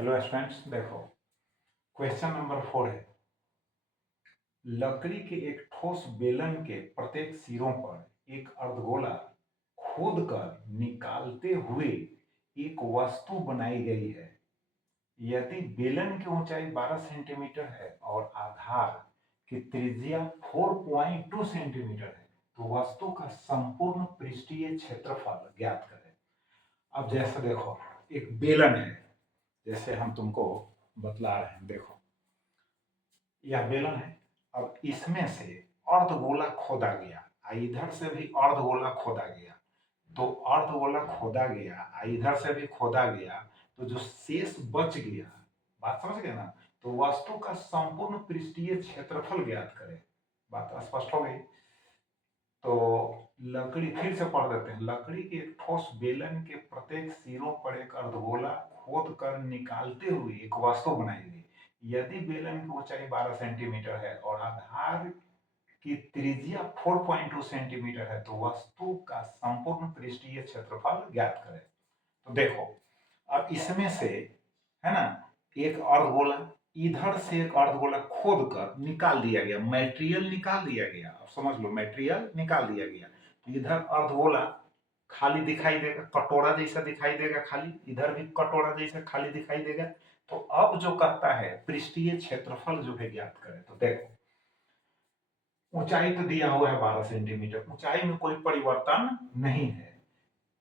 Hello students, देखो question number 4 है। लकड़ी के एक ठोस बेलन के प्रत्येक सिरों पर एक अर्धगोला खोदकर निकालते हुए एक वस्तु बनाई गई है। यदि बेलन की ऊंचाई 12 सेंटीमीटर है और आधार की त्रिज्या 4.2 सेंटीमीटर है तो वस्तु का संपूर्ण पृष्ठीय क्षेत्रफल ज्ञात करें। अब जैसे देखो, एक बेलन है, जैसे हम तुमको बतला रहे हैं। देखो, यह बेलन है। अब इसमें से अर्धगोला खोदा गया, इधर से भी अर्धगोला खोदा गया, तो अर्धगोला खोदा गया, इधर से भी खोदा गया, तो जो शेष बच गया, बात समझ गए ना। तो वस्तु का संपूर्ण पृष्ठीय क्षेत्रफल ज्ञात करें। बात स्पष्ट हो गई। तो लकड़ी फिर से पढ़ देते हैं। लकड़ी के एक ठोस बेलन के प्रत्येक सिरों पर एक अर्धगोला खोद कर निकालते हुए एक वस्तु बनाई गई। यदि बेलन की ऊंचाई 12 सेंटीमीटर है और आधार की त्रिज्या 4.2 सेंटीमीटर है तो वस्तु का संपूर्ण पृष्ठीय क्षेत्रफल ज्ञात करें। तो देखो, अब इसमें से है ना, एक अर्धगोला, इधर से एक अर्धगोला खोद कर निकाल दिया गया, मटेरियल निकाल दिया गया। अब समझ लो, मटेरियल निकाल दिया गया। तो इधर अर्धगोला खाली दिखाई देगा, कटोरा जैसा दिखाई देगा खाली, इधर भी कटोरा जैसा खाली दिखाई देगा। तो अब जो कहता है पृष्ठीय क्षेत्रफल जो है ज्ञात करें। तो देखो, ऊंचाई तो दिया हुआ है 12 सेंटीमीटर, ऊंचाई में कोई परिवर्तन नहीं है।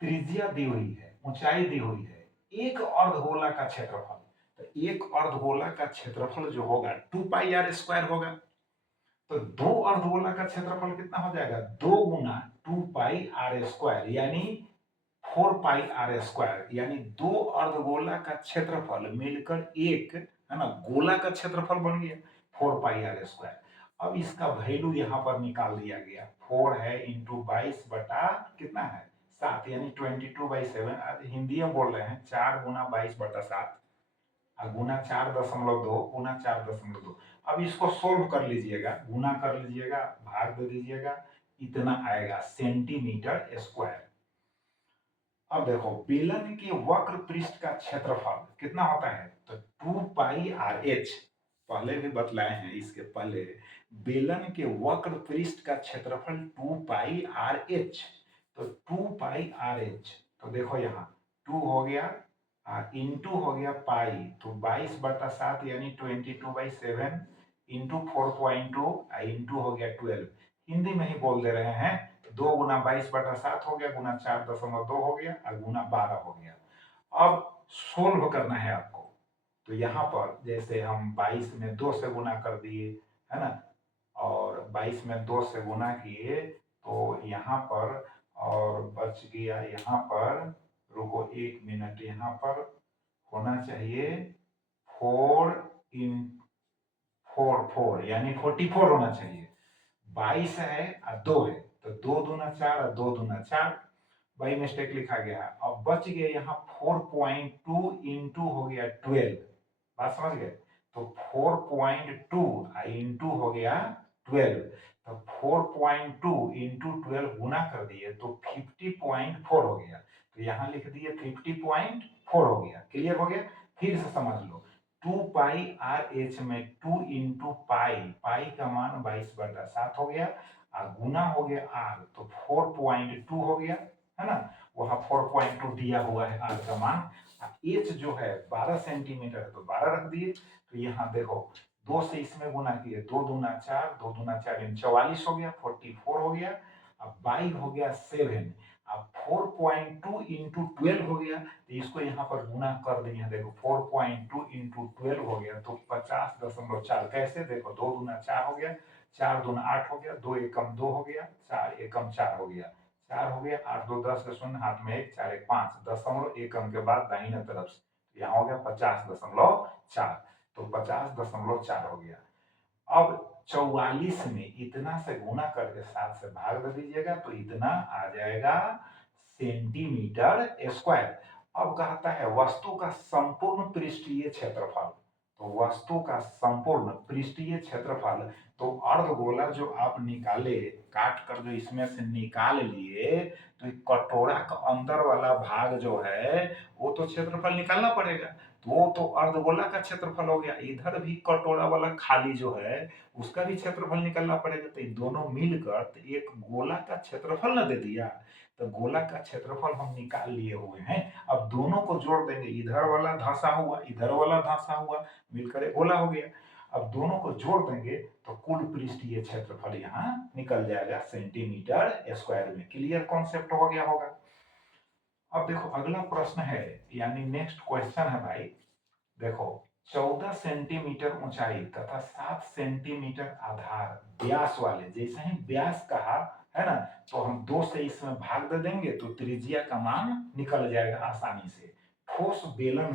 त्रिज्या दी हुई है, ऊंचाई दी हुई है, एक अर्धगोला का क्षेत्रफल। तो एक अर्धगोला का क्षेत्रफल जो होगा 2 पाई r² होगा। तो दो अर्धगोला का क्षेत्रफल कितना हो जाएगा? 2 गुना 2 पाई r², यानी 4 पाई r², यानी दो अर्धगोला का क्षेत्रफल मिलकर एक, है ना, गोला का क्षेत्रफल बन गया 4 पाई r²। अब इसका वैल्यू यहां पर निकाल दिया गया। 4 है इंटू 22 बटा कितना है 7, यानी 22/7। आज हिंदी में बोल रहे हैं, 4 गुना 22 बटा 7 गुना 4.2 गुना 4.2। अब इसको सोल्व कर लीजिएगा, गुना कर लीजिएगा, भाग दे दीजिएगा, इतना आएगा सेंटीमीटर स्क्वायर। अब देखो, बेलन के वक्र पृष्ठ का क्षेत्रफल कितना होता है? तो 2 पाई r h। पहले भी बतलाए हैं, इसके पहले बेलन के वक्र पृष्ठ का क्षेत्रफल 2 पाई r h। तो 2 पाई r h, तो देखो यहाँ 2 हो गया, इंटू हो गया पाई, तो 22/7 यानी 22/7 इंटू 4.2 इंटू हो गया 12। हिंदी में ही बोल दे रहे हैं। 2 गुना 22/7 हो गया, गुना 4.2 हो गया और गुना 12 हो गया। अब सोल्व करना है आपको। तो यहाँ पर जैसे हम 22 में 2 से गुना कर दिए, है ना, और 22 में 2 से गुना किए, तो यहाँ पर और बच गया यहाँ पर, रुको 1 मिनट, यहाँ पर होना चाहिए 4 इन 4 यानी 44 होना चाहिए। 22 है और 2 है, तो 2 दूना 4 और 2 दूना 4, बाई मिस्टेक लिखा गया है। अब बच गया यहाँ 4.2 इंटू हो गया 12। बात समझ गए? तो 4.2 इंटू हो गया 12, तो 4.2 इंटू 12 गुना कर दिए तो 50.4 हो गया। तो यहाँ लिख दिए 50.4 हो गया। क्लियर हो गया? फिर से समझ लो, 2 पाई r h में 2 इंटू पाई, पाई का मान 22/7 हो गया, और गुना हो गया r, तो 4.2 हो गया, है ना। वहां 4.2 दिया हुआ है r का मान। एच जो है 12 सेंटीमीटर है, तो 12 रख दिए। तो यहाँ देखो, 2 से इसमें गुना किए, 2 दूना 4, 2 दूना 4 यानी 44 हो गया, 44 हो गया। अब 22 हो गया 7, अब 4.2 इंटू 12 हो गया, तो इसको यहाँ पर गुना कर दिए हैं। देखो 4.2 इंटू 12 हो गया तो 50.4। कैसे? देखो 2 दूना 4 हो गया, 4 दूना 8 हो गया, 2 एकम 2 हो गया, 4 एकम 4 हो गया, 4 हो गया, 8 2 10 शून्य, हाथ में 1, 4 1 5, दशमलव एकम के बाद दाहिने तरफ से यहाँ हो गया 50.4। तो 50.4 हो गया। अब 44 में इतना से गुना करके 7 से भाग दे दीजिएगा, तो इतना आ जाएगा सेंटीमीटर स्क्वायर। अब कहता है वस्तु का संपूर्ण पृष्ठीय क्षेत्रफल। तो वस्तु का संपूर्ण पृष्ठीय क्षेत्रफल, तो अर्धगोला जो आप निकाले, काट कर जो इसमें से निकाल लिए, तो कटोरा का अंदर वाला भाग जो है वो तो क्षेत्रफल निकालना पड़ेगा। दो तो अर्धगोला का क्षेत्रफल हो गया, इधर भी कटोरा वाला खाली जो है उसका भी क्षेत्रफल निकालना पड़ेगा, तो ये दोनों मिलकर तो एक गोला का क्षेत्रफल ना दे दिया। तो गोला का क्षेत्रफल हम निकाल लिए हुए हैं। अब दोनों को जोड़ देंगे, इधर वाला धंसा हुआ इधर वाला धंसा हुआ मिलकर एक गोला हो गया। अब दोनों को जोड़ देंगे तो कुल पृष्ठीय क्षेत्रफल यहाँ निकल जाएगा सेंटीमीटर स्क्वायर में। क्लियर कॉन्सेप्ट हो गया होगा। अब देखो अगला प्रश्न है, यानी नेक्स्ट क्वेश्चन है भाई। देखो 14 सेंटीमीटर ऊंचाई तथा 7 सेंटीमीटर आधार व्यास वाले, जैसे ही व्यास कहा है ना, तो हम 2 से इसमें भाग दे देंगे तो त्रिज्या का मान निकल जाएगा आसानी से। ठोस बेलन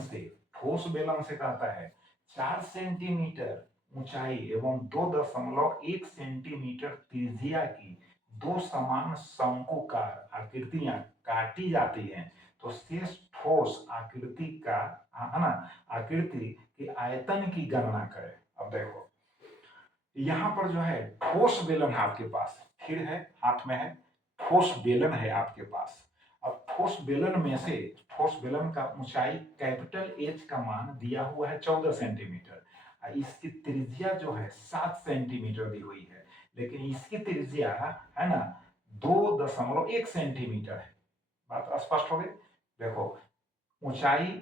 से कहता है 4 सेंटीमीटर ऊंचाई एवं 2.1 सेंटीमीटर त्रिज्या की दो समान शंकुकार आकृतियां काटी जाती हैं, तो शेष ठोस आकृति का, है ना, आकृति के आयतन की गणना करें। अब देखो यहां पर जो है ठोस बेलन है आपके पास, फिर है हाथ में है, ठोस बेलन है आपके पास। अब ठोस बेलन में से ठोस बेलन का ऊंचाई कैपिटल एच का मान दिया हुआ है 14 सेंटीमीटर, इसकी त्रिज्या जो है 7 सेंटीमीटर दी हुई है, लेकिन इसकी त्रिज्या है ना 2.1 सेंटीमीटर है। बात स्पष्ट हो गई। देखो ऊंचाई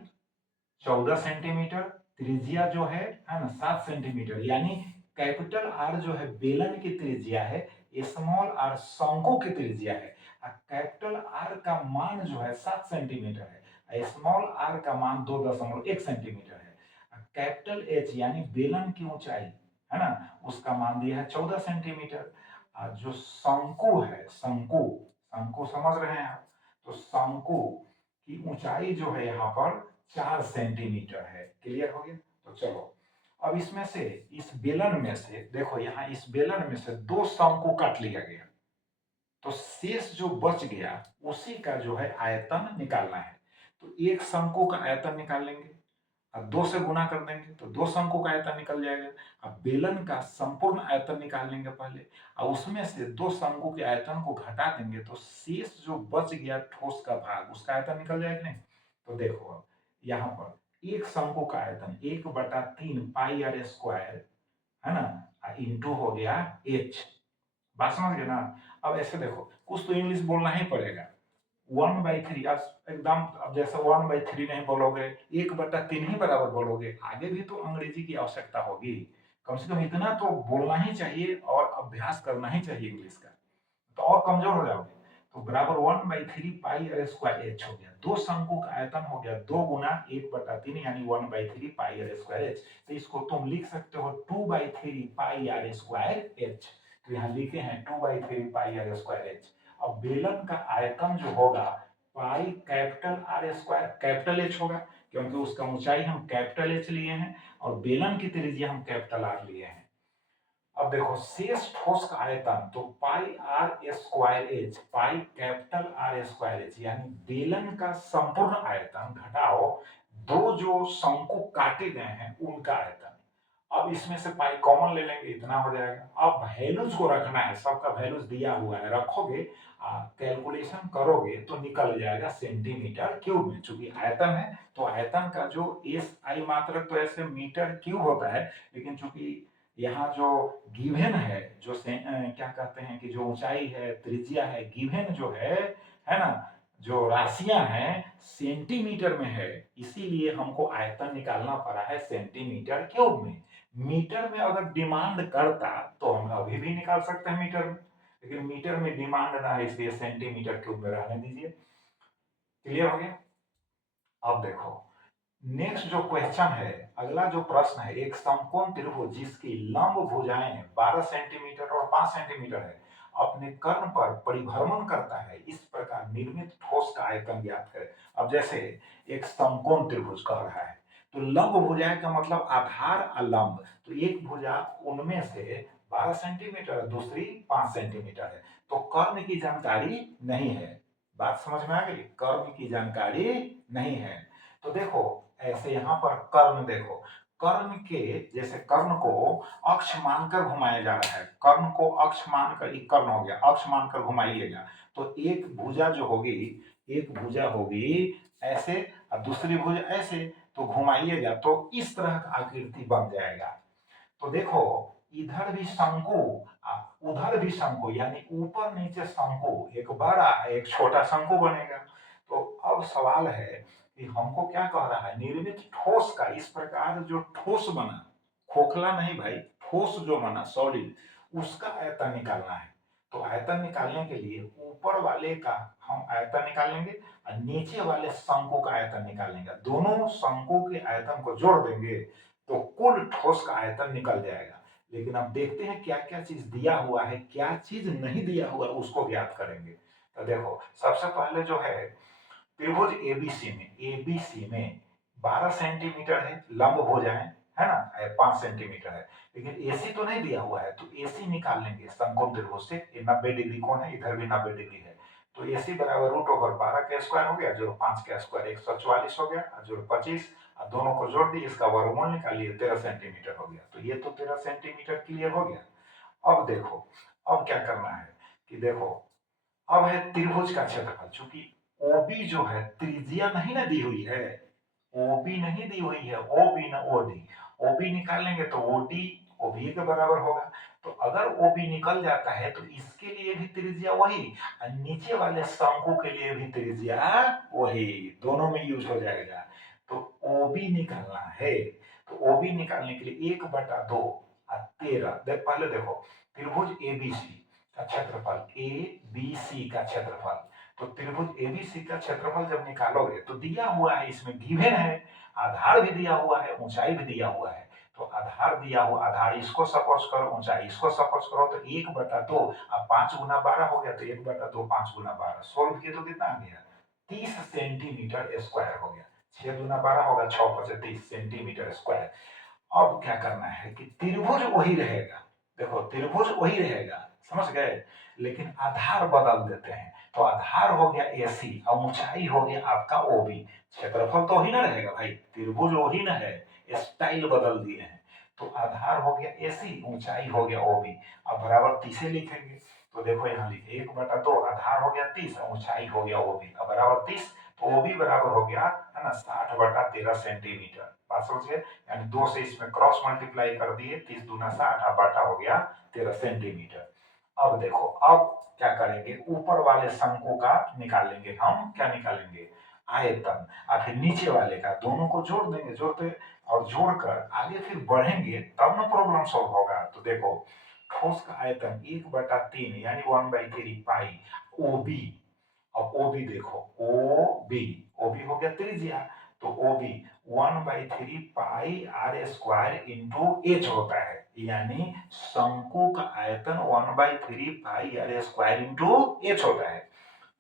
14 सेंटीमीटर, त्रिज्या जो है ना 7 सेंटीमीटर, यानी कैपिटल आर जो है बेलन की त्रिज्या है, स्मॉल आर शंकु की त्रिज्या है। कैपिटल आर का मान जो है 7 सेंटीमीटर है, स्मॉल आर का मान 2.1 सेंटीमीटर है। कैपिटल एच यानी बेलन की ऊंचाई है ना, उसका मान दिया है 14 सेंटीमीटर। जो शंकु है, शंकु शंकु समझ रहे हैं आप, तो शंकु की ऊंचाई जो है यहाँ पर 4 सेंटीमीटर है। क्लियर हो गया। तो चलो अब इसमें से इस बेलन में से देखो, यहाँ इस बेलन में से 2 शंकु काट लिया गया, तो शेष जो बच गया उसी का जो है आयतन निकालना है। तो एक शंकु का आयतन निकाल लेंगे, अब 2 से गुना कर देंगे तो 2 शंकु का आयतन निकल जाएगा। अब बेलन का संपूर्ण आयतन निकाल लेंगे पहले, और उसमें से 2 शंकु के आयतन को घटा देंगे तो शेष जो बच गया ठोस का भाग उसका आयतन निकल जाएगा नहीं। तो देखो अब यहाँ पर एक शंकु का आयतन 1/3 पाई आर स्क्वायर है ना, इंटू हो गया एच। बात समझ गए ना। अब ऐसे देखो कुछ तो इंग्लिश बोलना ही पड़ेगा। 1/3 एकदम, अब जैसे 1/3 नहीं बोलोगे, 1/3 ही बराबर बोलोगे, आगे भी तो अंग्रेजी की आवश्यकता होगी। कम से कम इतना तो बोलना ही चाहिए और अभ्यास करना ही चाहिए इंग्लिश का, तो और कमजोर हो जाओगे। तो बराबर 1/3 पाई आर स्क्वायर एच हो गया। 2 शंकु का आयतन हो गया 2 गुना 1/3 यानी 1/3 पाई आर स्क्वायर एच। तो इसको तुम लिख सकते हो 2/3 पाई आर स्क्वायर एच। तो यहाँ लिखे हैं 2/3 पाई आर स्क्वायर एच। अब बेलन का आयतन जो होगा पाई capital R square capital H होगा, क्योंकि उसका ऊंचाई हम कैपिटल एच लिए हैं और बेलन की त्रिज्या हम कैपिटल आर लिए हैं। अब देखो शेष ठोस का आयतन तो pi R square H, pi capital R square H, यानी बेलन का संपूर्ण आयतन घटाओ 2 जो शंकु काटे गए हैं उनका आयतन। अब इसमें से पाई कॉमन ले लेंगे, इतना हो जाएगा। अब वैल्यूज को रखना है, सबका वैल्यूज दिया हुआ है, रखोगे कैलकुलेशन करोगे तो निकल जाएगा सेंटीमीटर क्यूब में। चूंकि आयतन है तो आयतन का जो एस आई मात्रक तो ऐसे मीटर क्यूब होता है, लेकिन चूंकि यहाँ जो गिवन है, जो क्या कहते हैं कि जो ऊंचाई है त्रिज्या है, गिवन जो है ना, जो राशियां हैं सेंटीमीटर में है, इसीलिए हमको आयतन निकालना पड़ा है सेंटीमीटर क्यूब में। मीटर में अगर डिमांड करता तो हम अभी भी निकाल सकते हैं मीटर में, लेकिन मीटर में डिमांड ना है इसलिए सेंटीमीटर क्यूब में रहने दीजिए। क्लियर हो गया। अब देखो नेक्स्ट जो क्वेश्चन है, अगला जो प्रश्न है, एक समकोण त्रिभुज जिसकी लंब भुजाएं 12 सेंटीमीटर और 5 सेंटीमीटर है अपने कर्ण पर परिभ्रमण करता है, इस प्रकार निर्मित ठोस का आयतन ज्ञात करें। अब जैसे एक समकोण त्रिभुज कह रहा है, तो लंब भुजाएं का मतलब आधार और लंब, तो एक भुजा उनमें से 12 सेंटीमीटर दूसरी 5 सेंटीमीटर है, तो कर्ण की जानकारी नहीं है। बात समझ में आ गई, कर्ण की जानकारी नहीं है। तो देखो ऐसे यहाँ पर कर्ण देखो, कर्ण के जैसे कर्ण को अक्ष मानकर घुमाया जा रहा है, कर्ण को अक्ष मानकर, एक कर्ण हो गया, अक्ष मानकर घुमाइएगा तो एक भुजा जो होगी, एक भुजा होगी ऐसे और दूसरी भुजा ऐसे, तो घुमाइएगा तो इस तरह का आकृति बन जाएगा। तो देखो इधर भी शंकु उधर भी शंकु, यानी ऊपर नीचे शंकु, एक बड़ा एक छोटा शंकु बनेगा। तो अब सवाल है कि हमको क्या कह रहा है, निर्मित ठोस का इस प्रकार जो ठोस बना, खोखला नहीं भाई, ठोस जो बना सॉलिड, उसका आयतन निकालना है। तो आयतन निकालने के लिए ऊपर वाले का हम आयतन निकालेंगे और नीचे वाले शंकु का आयतन निकालेंगे। दोनों शंकु के आयतन को जोड़ देंगे तो कुल ठोस का आयतन निकल जाएगा। लेकिन अब देखते हैं क्या क्या चीज दिया हुआ है, क्या चीज नहीं दिया हुआ, उसको ज्ञात करेंगे। तो देखो सबसे पहले जो है त्रिभुज एबीसी में 12 सेंटीमीटर है लंब भुजाएं, है ना, 5 सेंटीमीटर है। लेकिन एसी तो नहीं दिया हुआ है, तो एसी निकाल लेंगे समकोण त्रिभुज से। ये 90 डिग्री कोण है, इधर भी 90 डिग्री है। तो एसी बराबर √12 का स्क्वायर हो गया, जोड़ 5 का स्क्वायर 144 हो गया, जोड़ 25, दोनों को जोड़ दिए, इसका वर्गमूल निकालिए, 13 सेंटीमीटर हो गया। तो ये तो 13 सेंटीमीटर क्लियर हो गया। अब देखो अब क्या करना है कि देखो अब है त्रिभुज का क्षेत्रफल। चूंकि ओबी जो है त्रिज्या नहीं ना दी हुई है, ओबी नहीं दी हुई है, ओबी ना ओडी। ओबी निकालेंगे तो ओडी ओबी के बराबर होगा। तो अगर ओबी निकल जाता है तो इसके लिए भी त्रिज्या वही और नीचे वाले शंकु के लिए भी त्रिज्या वही, दोनों में यूज हो जाएगा। तो ओबी निकालना है, तो ओबी निकालने के लिए 1/2 और 13, पहले देखो त्रिभुज एबीसी का क्षेत्रफल, ए बी सी का क्षेत्रफल। तो त्रिभुज एबीसी का क्षेत्रफल जब निकालोगे तो दिया हुआ है, इसमें गिवन है, आधार भी दिया हुआ है, ऊंचाई भी दिया हुआ है। तो आधार दिया हुआ, आधार इसको सपोज करो, ऊंचाई इसको सपोज करो, तो 1/2 अब 5 गुना 12 हो गया, तो 1/2 5 गुना 12 सोल्व किए तो कितना आ गया, 30 सेंटीमीटर स्क्वायर हो गया। 6 गुना 12 होगा, 6 5 30 सेंटीमीटर स्क्वायर। अब क्या करना है कि त्रिभुज वही रहेगा, देखो त्रिभुज वही रहेगा, समझ गए, लेकिन आधार बदल देते हैं। तो आधार हो गया एसी और ऊंचाई हो गया आपका ओबी। क्षेत्रफल तो वही ना रहेगा भाई, त्रिभुज वही ना है, स्टाइल बदल दिए हैं। तो आधार हो गया एसी, ऊंचाई हो गया ओबी। अब बराबर 30 लिखेंगे। तो देखो यहाँ लिखे 1/2, आधार हो गया 30, ऊंचाई हो गया ओबी, अब बराबर 30। तो ओबी बराबर हो गया, है ना, 60/13 सेंटीमीटर। बात समझ गए, यानी 2 से इसमें क्रॉस मल्टीप्लाई कर दिए, 30 दूना 60, अब बाटा हो गया 13 सेंटीमीटर। अब देखो अब क्या करेंगे, ऊपर वाले शंकु का निकालेंगे हम, क्या निकालेंगे, आयतन। और फिर नीचे वाले का, दोनों को जोड़ देंगे, जोड़ते और जोड़कर आगे फिर बढ़ेंगे तब ना प्रॉब्लम सॉल्व होगा। तो देखो ठोस का आयतन 1/3 यानी 1/3 पाई ओबी। अब ओबी देखो, ओबी हो गया त्रिज्या, तो ओबी 1/3 पाई आर स्क्वायर इंटू एच होता है, यानी शंकु का आयतन 1/3 पाई आर स्क्वायर इंटू एच होता है।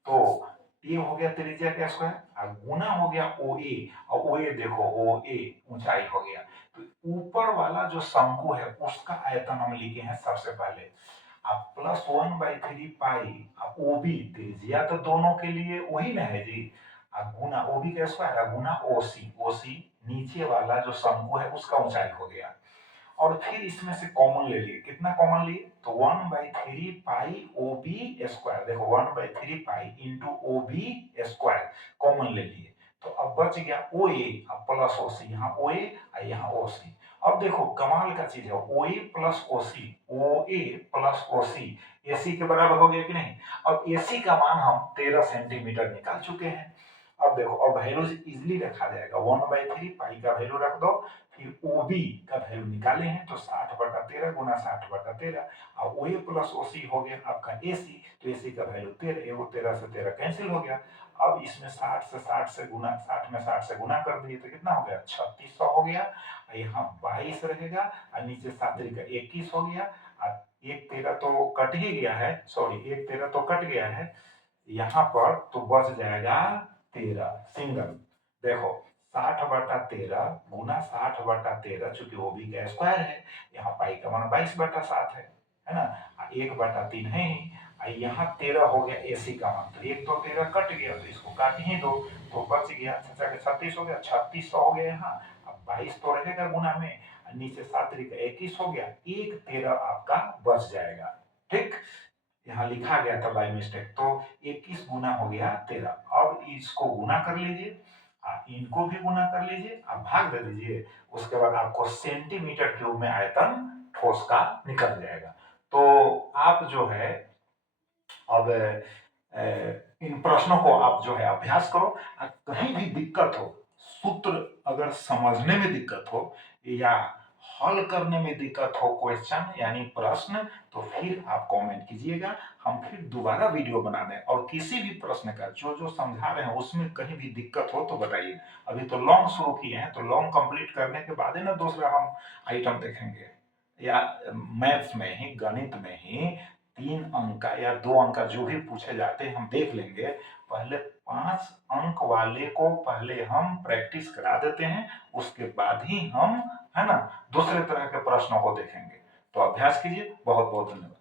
तो ये हो गया त्रिज्या का स्क्वायर और गुना हो गया ओ ए, और ओ ए देखो, ओ ए ऊंचाई हो गया। तो ऊपर वाला जो शंकु है उसका आयतन हम लिखे हैं सबसे पहले, अब प्लस 1/3 पाई, अब ओबी त्रिज्या तो दोनों के लिए वही ना है जी, अब गुना ओबी का स्क्वायर गुना ओसी, ओसी नीचे वाला जो शंकु है उसका ऊंचाई हो गया। और फिर इसमें से कॉमन ले लिए, कितना कॉमन लिए, तो 1/3 पाई ओ बी स्क्वायर, देखो 1/3 pi into O B square common ले लिए। तो अब बच गया ओ ए प्लस ओ सी, यहाँ ओ ए यहाँ ओ सी। अब देखो कमाल का चीज है, ओ ए प्लस ओ सी, ओ ए प्लस ओ सी ए सी के बराबर हो गया कि नहीं। अब ए सी का मान हम 13 सेंटीमीटर निकाल चुके हैं। अब देखो अब वैल्यूज इजिली रखा जाएगा, 1/3 पाई का वैल्यू रख दो, फिर ओबी का वैल्यू निकाले हैं तो 60/13 गुना 60/13, और ओ ए प्लस ओ सी हो गया आपका ए सी, तो ए सी का वैल्यू 13, एगो 13 से 13 कैंसिल हो गया। अब इसमें 60 से गुना, 60 में 60 से गुना कर दिए तो कितना हो गया, 3600 हो गया। यहाँ 22 रहेगा और नीचे 7 का 21 हो गया, और 1 13 तो कट ही गया है, सॉरी 1 13 तो कट गया है यहाँ पर, तो बच जाएगा 13 सिंगल। देखो 60/13 गुना 60/13, चूंकि वो भी का स्क्वायर है, यहाँ पाई का मान 22/7 है ना, 1/3 है ही। यहाँ 13 हो गया एसी का मान, तो 1 तो 13 कट गया, तो इसको काट ही दो, तो बच गया 36 हो गया, 3600 हो गया यहाँ। अब 22 तो रहेगा गुना में, नीचे 7 का 21 हो गया, 1 13 आपका बच जाएगा। ठीक, यहाँ लिखा गया था बाई मिस्टेक, तो 21 गुना हो गया 13। अब इसको गुना कर लीजिए, इनको भी गुना कर लीजिए, आप भाग दे दीजिए, उसके बाद आपको सेंटीमीटर क्यूब में आयतन ठोस का निकल जाएगा। तो आप जो है अब इन प्रश्नों को आप जो है अभ्यास करो। कहीं भी दिक्कत हो, सूत्र अगर समझने में दिक्कत हो या हल करने में दिक्कत हो क्वेश्चन यानी प्रश्न, तो फिर आप कमेंट कीजिएगा, हम फिर दोबारा वीडियो बना दें। और किसी भी प्रश्न का जो जो समझा रहे हैं उसमें कहीं भी दिक्कत हो तो बताइए। अभी तो लॉन्ग शुरू किए हैं, तो लॉन्ग कंप्लीट करने के बाद ही ना दूसरा हम आइटम देखेंगे। या मैथ्स में ही, गणित में ही 3 अंक का या 2 अंक का जो भी पूछे जाते हैं हम देख लेंगे। पहले 5 अंक वाले को पहले हम प्रैक्टिस करा देते हैं, उसके बाद ही हम, है ना, दूसरे तरह के प्रश्नों को देखेंगे। तो अभ्यास कीजिए। बहुत बहुत धन्यवाद।